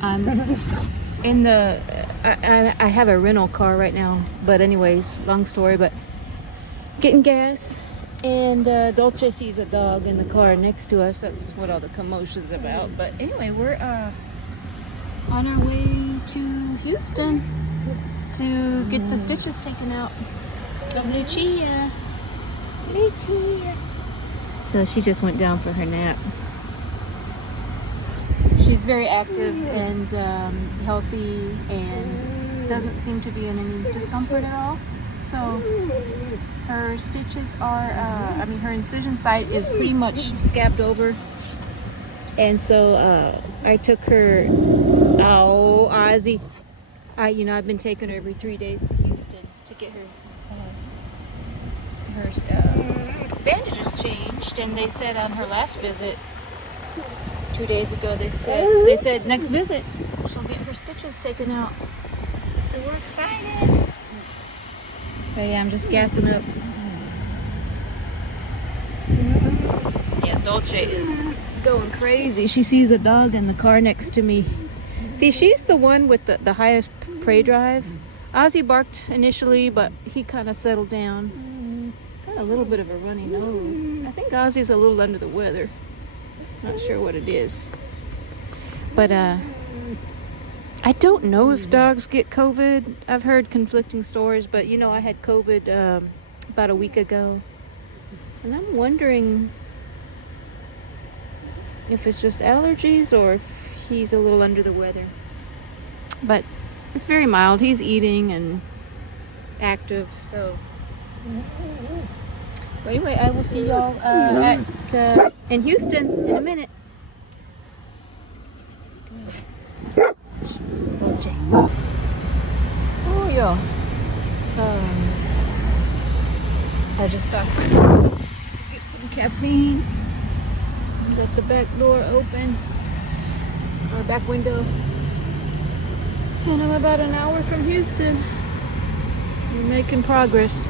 I'm in the, I have a rental car right now, but anyways, long story, but getting gas, and Dolce sees a dog in the car next to us. That's what all the commotion's about. But anyway, we're on our way to Houston to get the stitches taken out of Lucia. So she just went down for her nap. She's very active and healthy and doesn't seem to be in any discomfort at all. So her stitches are, her incision site is pretty much scabbed over. And so I took her, Ozzy. I've been taking her every 3 days to Houston to get her bandages changed. And they said on her last visit 2 days ago, they said next visit she'll get her stitches taken out. So we're excited. But yeah, I'm just gassing up. Yeah, Dolce is going crazy. She sees a dog in the car next to me. See, she's the one with the highest prey drive. Ozzy barked initially, but he kind of settled down. Got a little bit of a runny nose. I think Ozzy's a little under the weather. Not sure what it is. But I don't know if dogs get COVID. I've heard conflicting stories, but I had COVID about a week ago. And I'm wondering if it's just allergies or if he's a little under the weather. But it's very mild. He's eating and active, so. But anyway, I will see y'all in Houston in a minute. Okay. Oh yeah. I just stopped to get some caffeine. Got the back door open, or back window. And I'm about an hour from Houston. We're making progress.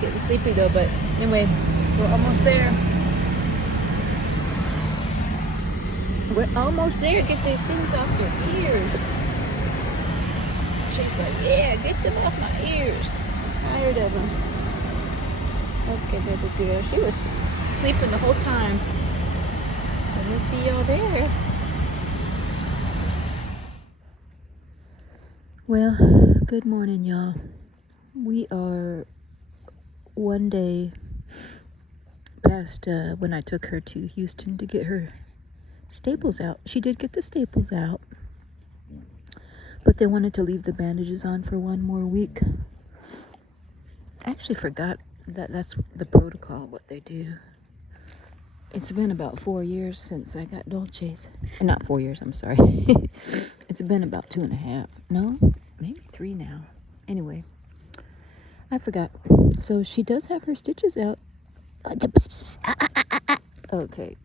Getting sleepy though, but anyway, we're almost there. We're almost there. Get these things off your ears. She's like, yeah, get them off my ears. I'm tired of them. Okay, baby girl. She was sleeping the whole time. So we'll see y'all there. Well, good morning, y'all. We are one day past when I took her to Houston to get her staples out. She did get the staples out, but they wanted to leave the bandages on for one more week. I actually forgot that that's the protocol, what they do. It's been about 4 years since I got Dolce's. Not 4 years, I'm sorry. It's been about 2.5. No, maybe 3 now. Anyway, I forgot. So she does have her stitches out. Okay.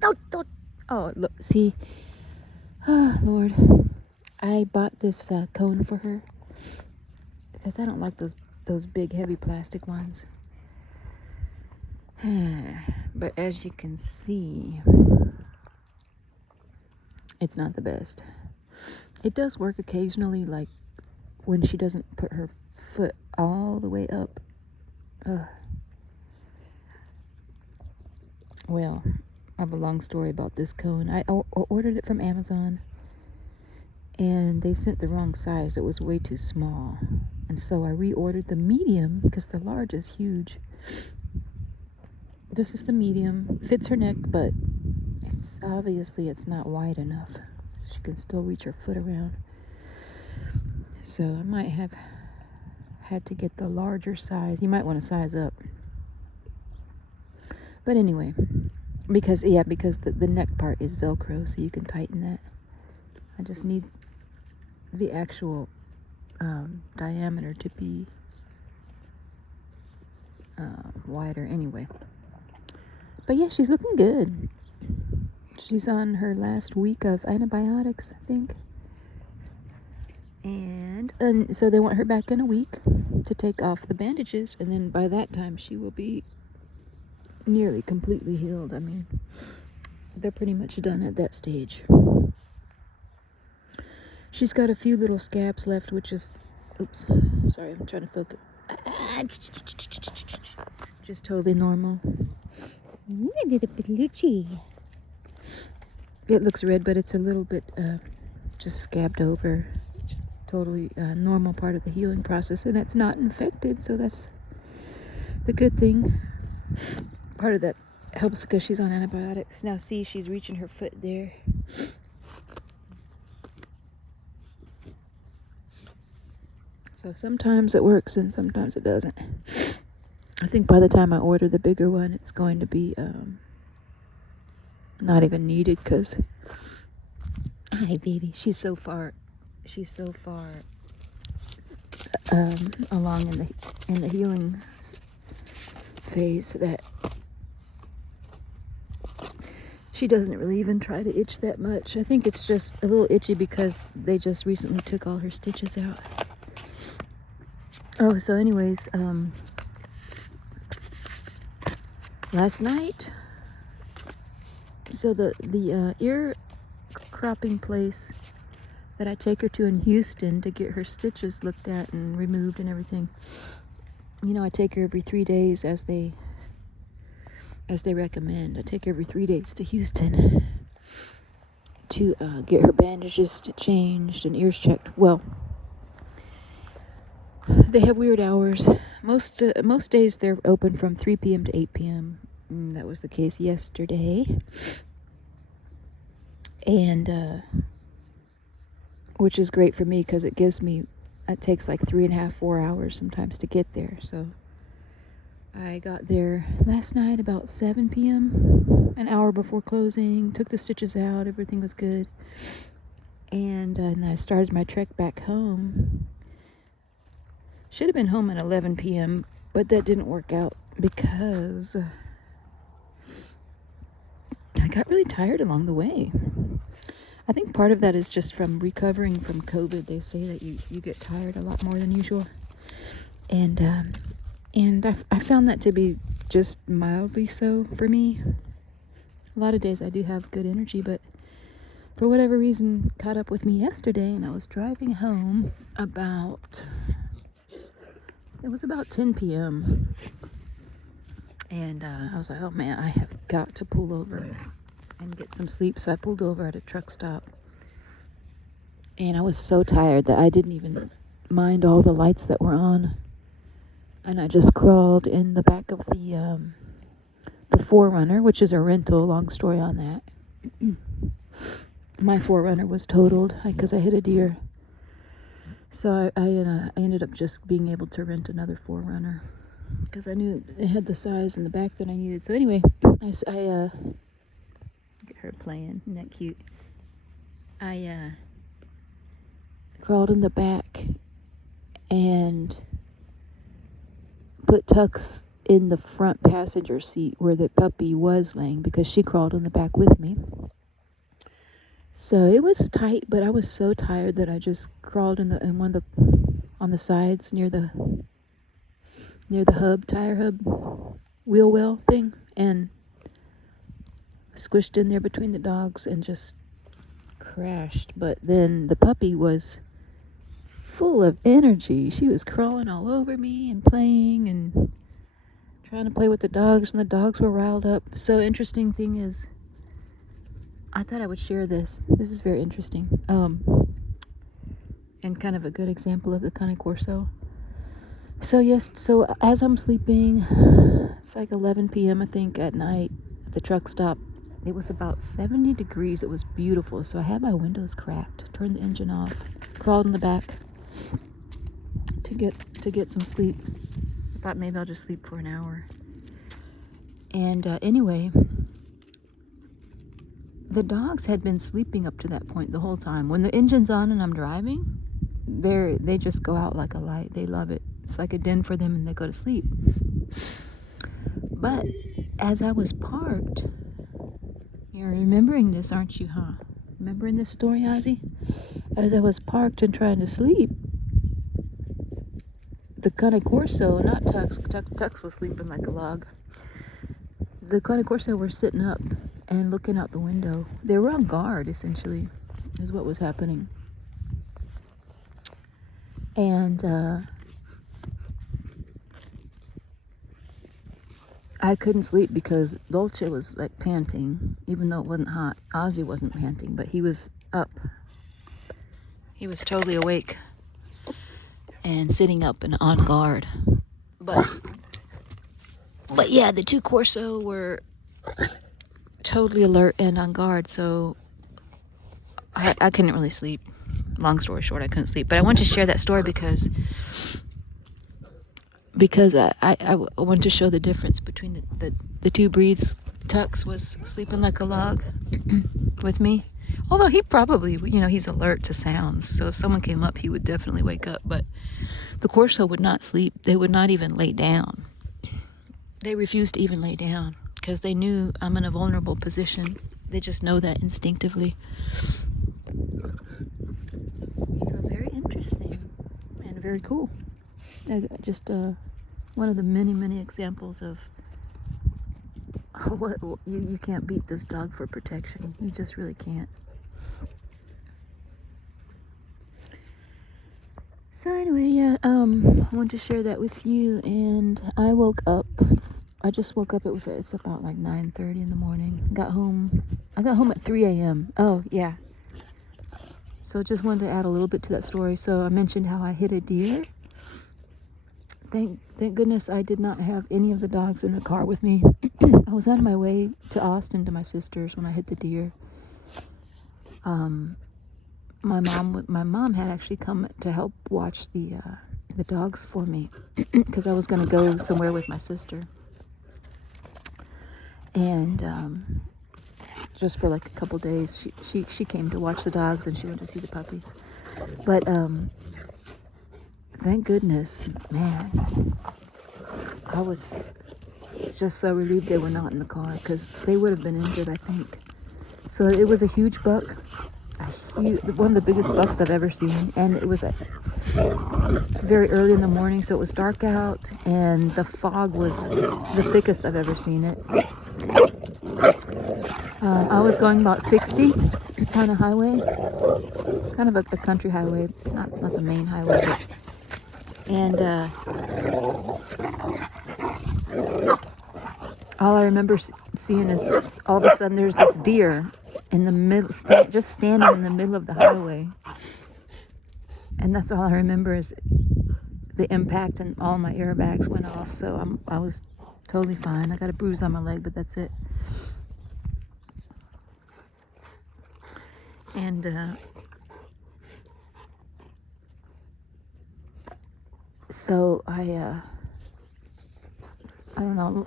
Don't. Oh, look, see. Oh, Lord. I bought this cone for her because I don't like those big, heavy plastic ones. But as you can see, it's not the best. It does work occasionally, like when she doesn't put her foot all the way up. Well, I have a long story about this cone. I ordered it from Amazon, and they sent the wrong size. It was way too small. And so I reordered the medium because the large is huge. This is the medium. Fits her neck, but it's obviously not wide enough. She can still reach her foot around. So I might have had to get the larger size. You might want to size up. But anyway, because the neck part is Velcro, so you can tighten that. I just need the actual diameter to be wider anyway. But yeah, she's looking good. She's on her last week of antibiotics, I think. And so they want her back in a week to take off the bandages, and then by that time she will be nearly completely healed. I mean, they're pretty much done at that stage. She's got a few little scabs left, which is, oops, sorry, I'm trying to focus. Just totally normal. Ooh, a little Belucci. It looks red, but it's a little bit just scabbed over. Just totally normal part of the healing process, and it's not infected, so that's the good thing. Part of that helps because she's on antibiotics. Now see, she's reaching her foot there. So sometimes it works and sometimes it doesn't. I think by the time I order the bigger one, it's going to be not even needed because Hi, baby. she's so far along in the healing phase that she doesn't really even try to itch that much. I think it's just a little itchy because they just recently took all her stitches out. Oh, so anyways, last night, so the ear cropping place that I take her to in Houston to get her stitches looked at and removed and everything. You know, I take her every 3 days as they recommend. I take her every 3 days to Houston to get her bandages changed and ears checked. Well, they have weird hours. Most days they're open from 3 p.m. to 8 p.m. That was the case yesterday. And which is great for me because it takes like 3.5, 4 hours sometimes to get there. So I got there last night about 7 p.m., an hour before closing, took the stitches out, everything was good. And I started my trek back home. Should have been home at 11 p.m., but that didn't work out because I got really tired along the way. I think part of that is just from recovering from COVID. They say that you get tired a lot more than usual. And I found that to be just mildly so for me. A lot of days I do have good energy, but for whatever reason, caught up with me yesterday, and I was driving home it was about 10 p.m. And I was like, oh man, I have got to pull over and get some sleep. So I pulled over at a truck stop. And I was so tired that I didn't even mind all the lights that were on. And I just crawled in the back of the 4Runner, which is a rental, long story on that. My 4Runner was totaled because I hit a deer. So I ended up just being able to rent another 4Runner because I knew it had the size in the back that I needed. So anyway, I get her playing. Isn't that cute? I crawled in the back and put Tux in the front passenger seat where the puppy was laying because she crawled in the back with me. So it was tight, but I was so tired that I just crawled on the sides near the tire hub, wheel well thing, and squished in there between the dogs and just crashed. But then the puppy was full of energy. She was crawling all over me and playing and trying to play with the dogs, and the dogs were riled up. So interesting thing is, I thought I would share this. This is very interesting. And kind of a good example of the Cane Corso. So as I'm sleeping, it's like 11 p.m. I think at night at the truck stop. It was about 70 degrees. It was beautiful. So I had my windows cracked, turned the engine off, crawled in the back to get some sleep. I thought maybe I'll just sleep for an hour. And anyway, the dogs had been sleeping up to that point the whole time. When the engine's on and I'm driving, they just go out like a light. They love it. It's like a den for them, and they go to sleep. But as I was parked, you're remembering this, aren't you, huh? Remembering this story, Ozzy? As I was parked and trying to sleep, the Cane Corso, not Tux, Tux was sleeping like a log. The Cane Corso were sitting up, and looking out the window. They were on guard, essentially, is what was happening. And I couldn't sleep because Dolce was like panting, even though it wasn't hot. Ozzy wasn't panting, but he was up. He was totally awake and sitting up and on guard. But yeah, the two Corso were totally alert and on guard, so I couldn't really sleep. Long story short, I couldn't sleep. But I wanted to share that story because I want to show the difference between the two breeds. Tux was sleeping like a log with me. Although he probably, he's alert to sounds. So if someone came up, he would definitely wake up. But the Corso would not sleep. They would not even lay down. They refused to even lay down because they knew I'm in a vulnerable position. They just know that instinctively. So very interesting and very cool. Just one of the many examples of what you can't beat this dog for protection. You just really can't. So anyway, yeah, I wanted to share that with you. And I woke up. I just woke up. It's about like 9:30 in the morning. I got home at 3 a.m. Oh yeah. So just wanted to add a little bit to that story. So I mentioned how I hit a deer. Thank goodness I did not have any of the dogs in the car with me. I was on my way to Austin to my sister's when I hit the deer. My mom had actually come to help watch the dogs for me because I was going to go somewhere with my sister. And just for like a couple days, she came to watch the dogs and she went to see the puppy. But thank goodness, man, I was just so relieved they were not in the car because they would have been injured, I think. So it was a huge buck, one of the biggest bucks I've ever seen, and it was very early in the morning, so it was dark out, and the fog was the thickest I've ever seen it. I was going about 60 on a highway, kind of a country highway, not the main highway, and all I remember seeing is all of a sudden there's this deer in the middle, just standing in the middle of the highway. And that's all I remember is the impact, and all my airbags went off. So I was totally fine. I got a bruise on my leg, but that's it. And so I don't know.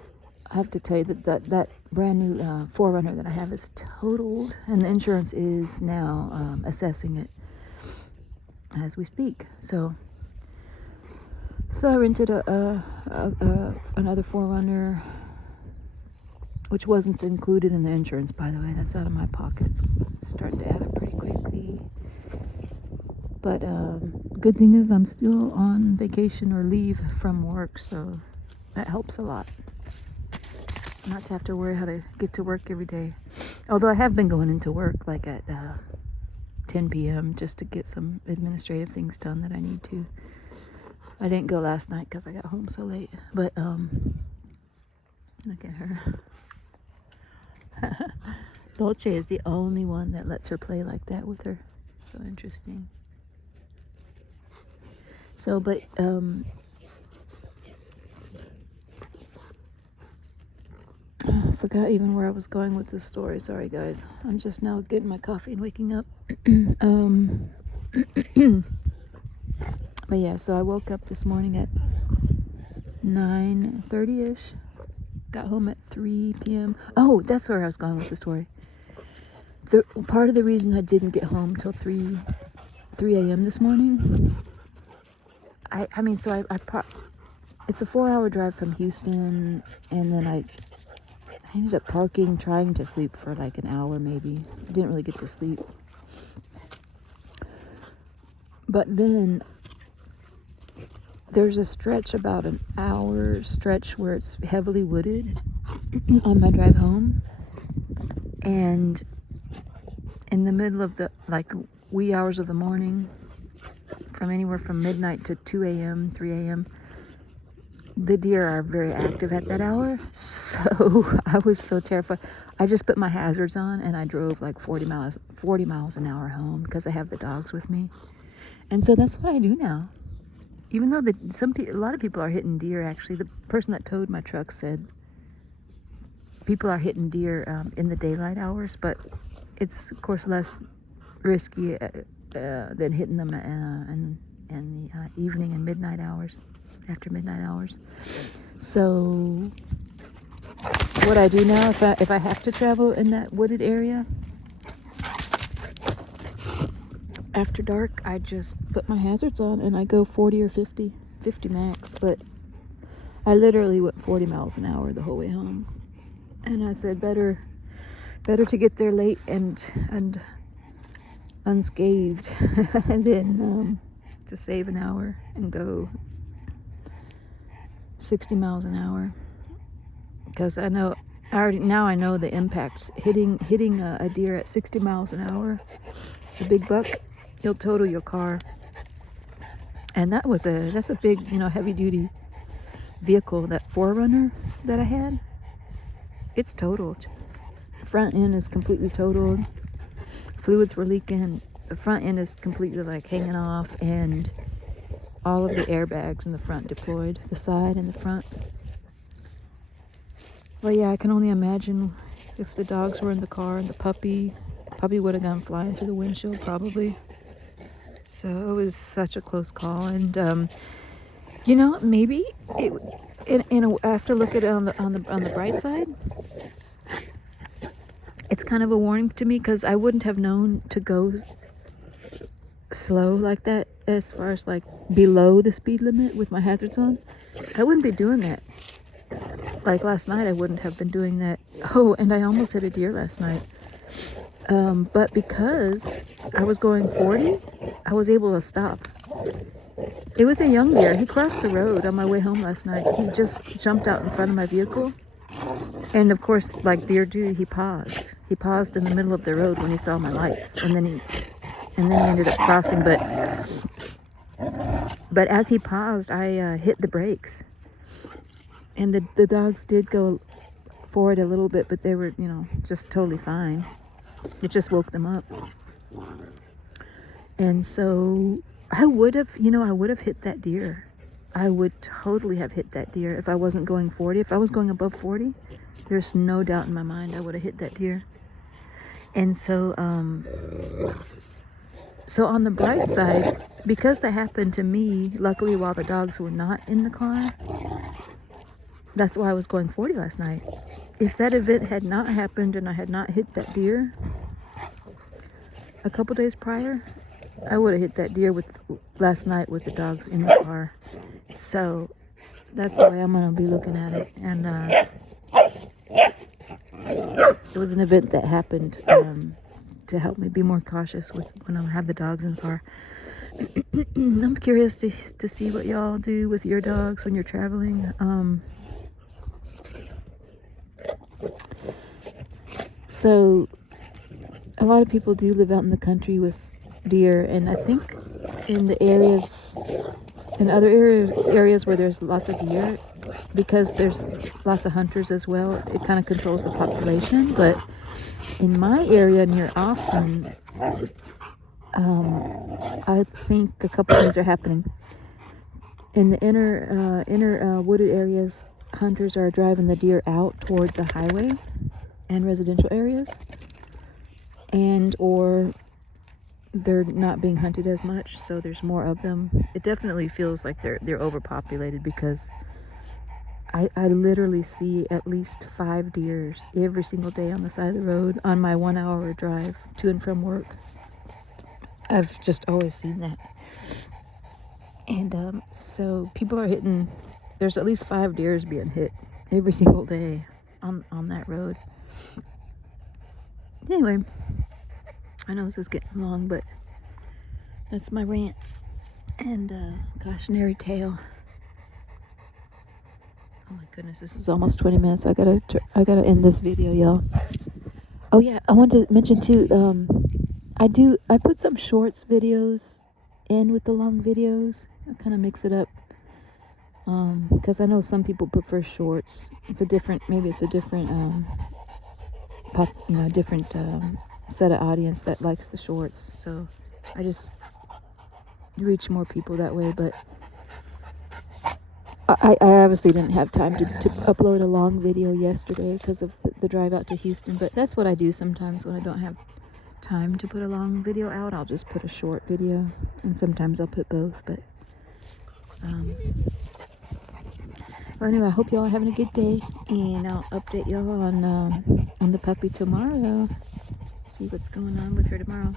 I have to tell you that brand new 4Runner that I have is totaled, and the insurance is now assessing it as we speak. So I rented another 4Runner, which wasn't included in the insurance, by the way. That's out of my pocket. It's starting to add up pretty quickly. But good thing is I'm still on vacation or leave from work, so that helps a lot. Not to have to worry how to get to work every day. Although I have been going into work like at 10 p.m. just to get some administrative things done that I need to. I didn't go last night because I got home so late. But look at her. Dolce is the only one that lets her play like that with her. So interesting. So, but I forgot even where I was going with this story. Sorry, guys. I'm just now getting my coffee and waking up. But yeah, so I woke up this morning at 9:30ish. Got home at 3 p.m. Oh, that's where I was going with the story. Part of the reason I didn't get home till 3 a.m. this morning. It's a 4-hour drive from Houston, and then I ended up parking, trying to sleep for like an hour maybe. I didn't really get to sleep. But then there's a stretch, about an hour stretch, where it's heavily wooded on my drive home. And in the middle of the, like, wee hours of the morning, from anywhere from midnight to 2 a.m., 3 a.m., the deer are very active at that hour. So I was so terrified. I just put my hazards on and I drove like 40 miles an hour home because I have the dogs with me. And so that's what I do now. Even though a lot of people are hitting deer, actually. The person that towed my truck said people are hitting deer in the daylight hours, but it's, of course, less risky than hitting them in the evening and midnight hours, after midnight hours. So what I do now, if I have to travel in that wooded area after dark, I just put my hazards on and I go 40 or 50 max. But I literally went 40 miles an hour the whole way home, and I said better to get there late and unscathed than to save an hour and go 60 miles an hour, because I know I know the impacts. Hitting a deer at 60 miles an hour, a big buck, he'll total your car. And that's a big, heavy duty vehicle, that 4Runner that I had. It's totaled. Front end is completely totaled. Fluids were leaking. The front end is completely like hanging off, and all of the airbags in the front deployed, the side and the front. Well, yeah, I can only imagine if the dogs were in the car, and the puppy would have gone flying through the windshield probably. So it was such a close call, and maybe I have to look at it on the bright side. It's kind of a warning to me, because I wouldn't have known to go slow like that, as far as like below the speed limit with my hazards on. I wouldn't be doing that. Like last night, I wouldn't have been doing that. Oh, and I almost hit a deer last night. But because I was going 40, I was able to stop. It was a young deer. He crossed the road on my way home last night. He just jumped out in front of my vehicle. And of course, like deer do, he paused. He paused in the middle of the road when he saw my lights, and then he ended up crossing. But as he paused, I hit the brakes, and the dogs did go forward a little bit, but they were, just totally fine. It just woke them up. And so I would have hit that deer. I would totally have hit that deer if I wasn't going 40. If I was going above 40, there's no doubt in my mind I would have hit that deer. And so on the bright side, because that happened to me, luckily while the dogs were not in the car, that's why I was going 40 last night. If that event had not happened and I had not hit that deer a couple days prior, I would have hit that deer last night with the dogs in the car. So that's the way I'm going to be looking at it. And it was an event that happened to help me be more cautious when I have the dogs in the car. I'm curious to see what y'all do with your dogs when you're traveling. So a lot of people do live out in the country with deer, and I think in other areas where there's lots of deer, because there's lots of hunters as well, it kind of controls the population. But in my area near Austin, I think a couple things are happening. In the inner wooded areas, hunters are driving the deer out toward the highway and residential areas, or they're not being hunted as much, so there's more of them. It definitely feels like they're overpopulated, because I literally see at least 5 deers every single day on the side of the road on my 1 hour drive to and from work. I've just always seen that. And so people are hitting, there's at least 5 deers being hit every single day on that road. Anyway, I know this is getting long, but that's my rant and cautionary tale. Oh my goodness, this is almost 20 minutes. I gotta end this video, y'all. Oh yeah, I wanted to mention too. I put some shorts videos in with the long videos. I kind of mix it up. Because I know some people prefer shorts. Maybe it's a different different set of audience that likes the shorts. So I just reach more people that way. But I obviously didn't have time to upload a long video yesterday because of the drive out to Houston. But that's what I do sometimes when I don't have time to put a long video out. I'll just put a short video, and sometimes I'll put both. But well, anyway, I hope y'all are having a good day, and I'll update y'all on the puppy tomorrow. See what's going on with her tomorrow,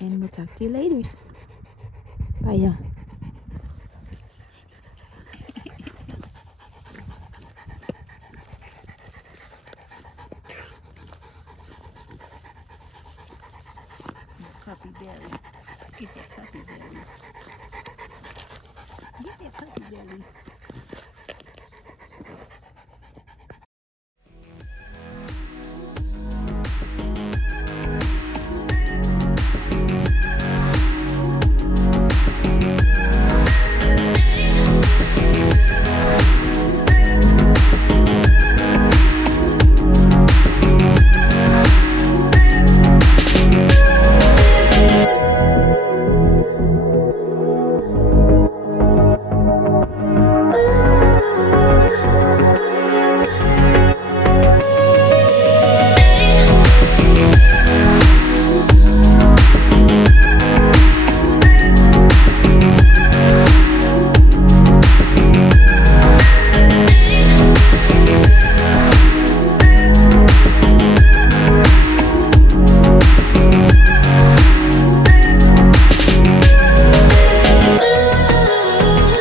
and we'll talk to you later. Bye, y'all. Puppy belly. Get that puppy belly. Get that puppy belly.